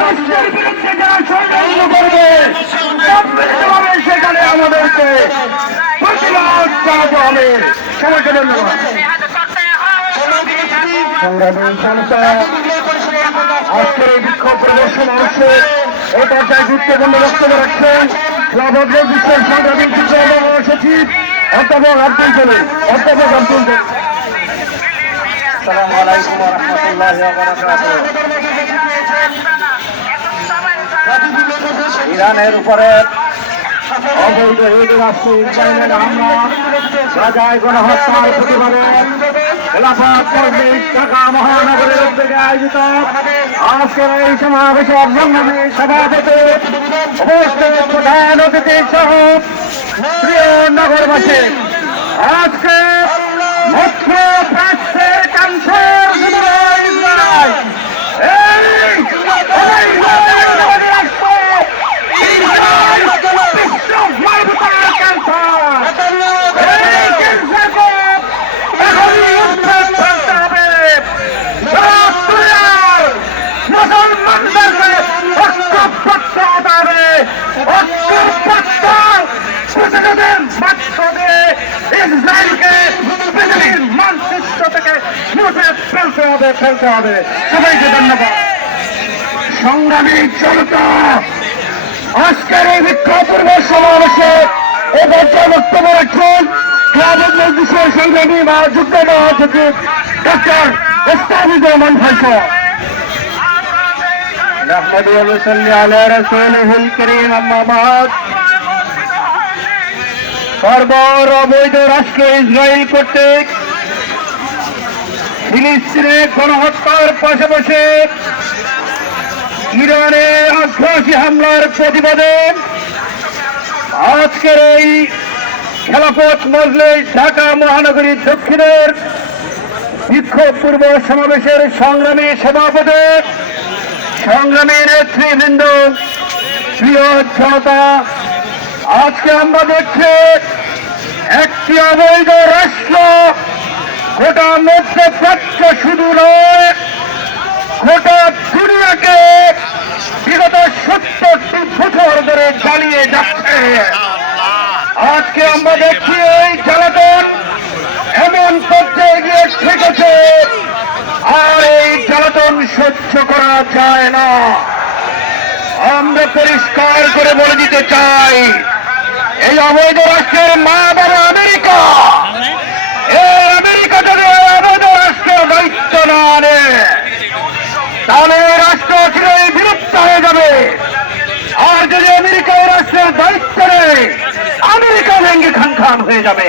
রাষ্ট্রের বিরুদ্ধে যারা ষড়যন্ত্র করবে সেখানে আমাদেরকে প্রতিবাদ চালাতে হবে। সবাইকে ধন্যবাদ। আজকের এই বিক্ষোভ প্রদর্শন অবশ্যই এই পর্যায়ে গুরুত্বপূর্ণ বক্তব্য রাখছেন ক্লাবভদ্র বিশ্বের সংগ্রামী সচিব অধ্যাপক আব্দুল জলিল। অধ্যাপক আব্দুল জলিল। আসসালামু আলাইকুম ওয়া রাহমাতুল্লাহি ওয়া বারাকাতুহু। ইরানের উপরে অবৈধ হিন্দু রাষ্ট্র ইসরায়েলের হামলা, গাজায় গণহত্যার প্রতিবাদে খেলাফত মজলিস ঢাকা মহানগরের উদ্যোগে আয়োজিত আজকের এই সমাবেশের সংগ্রামী সভাপতি উপস্থিত প্রধান অতিথি সহ প্রিয় নগরবাসী, আজকে মধ্য প্রাচ্যের ক্যান্সার ইসরায়েল ফেলতে হবে। সবাইকে ধন্যবাদ। সংগ্রামী জনতা, আজকের এই বিক্ষোভ পূর্ব সমাবেশে এ পর্যায়ে বক্তব্য রাখছেন ক্লাবের মজলিসের সংগ্রামী যুগ্ম মহাসচিব ডক্টর মোস্তাফিজুর রহমান ফাইসল। নাহমাদু ওয়া নুসাল্লি আলা রাসূলিহিল কারীম, আম্মা বা'দ। বর্বর অবৈধ রাষ্ট্র ইসরায়েল কর্তৃক ফিলিস্তিনে গণহত্যার পাশাপাশি ইরানে আগ্রাসী হামলার প্রতিবাদে আজকের এই খেলাফত মজলিস ঢাকা মহানগরী দক্ষিণের বিক্ষোভ পূর্ব সমাবেশের সংগ্রামী সভাপতি, সংগ্রামী নেতৃবৃন্দ, প্রিয় জনতা, আজকে আমরা দেখছি একটি অবৈধ রাষ্ট্র গোটা মধ্যপ্রাচ্য শুধু নয়, গোটা দুনিয়াকে বিগত 70টি বছর ধরে জ্বালিয়ে যাচ্ছে। আজকে আমরা দেখছি এই জ্বালাতন এমন পর্যায়ে গিয়ে ঠেকেছে, আর এই জ্বালাতন সহ্য করা যায় না। আমরা পরিষ্কার করে বলে দিতে চাই, এই অবৈধ রাষ্ট্রের মা বাবা আমেরিকা, এই আমেরিকা যদি অবৈধ রাষ্ট্রের দায়িত্ব না আনে তাহলে রাষ্ট্র চিরই বিলুপ্ত হয়ে যাবে। আর যদি আমেরিকা রাষ্ট্রের দায়িত্ব নেয়, আমেরিকা ভেঙে খান খান হয়ে যাবে।